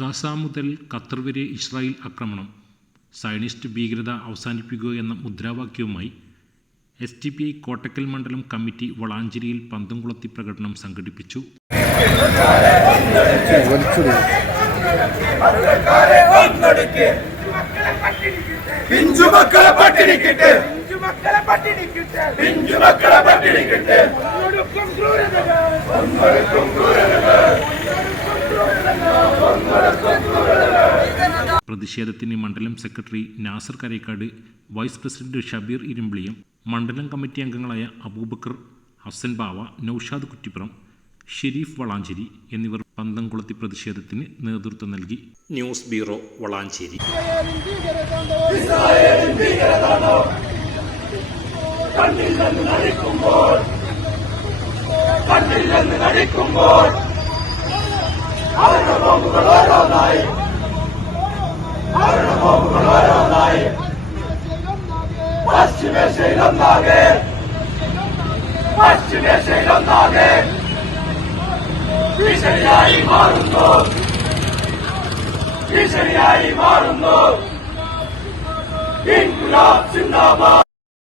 Gaza മുതൽ Qatar വരെ Israel ആക്രമണം, സയനിസ്റ്റ് ഭീകരത അവസാനിപ്പിക്കുക എന്ന മുദ്രാവാക്യവുമായി SDPI കോട്ടക്കൽ മണ്ഡലം കമ്മിറ്റി വളാഞ്ചേരിയിൽ പന്തം കൊളുത്തി പ്രകടനം സംഘടിപ്പിച്ചു. പ്രതിഷേധത്തിന് മണ്ഡലം secretary Nasar Karekkad, vice president Shabeer Irumbiliyam, മണ്ഡലം കമ്മിറ്റി അംഗങ്ങളായ അബൂബക്കർ, ഹസൻ ബാവ, നൌഷാദ് കുറ്റിപ്പുറം, ഷെരീഫ് വളാഞ്ചേരി എന്നിവർ പന്തം കൊളുത്തി പ്രതിഷേധത്തിന് നേതൃത്വം നൽകി. News bureau, Valanchery. ഭീഷണിയായി മാറുന്നു. ഇൻക്ലാബ് സിന്ദാബാദ്.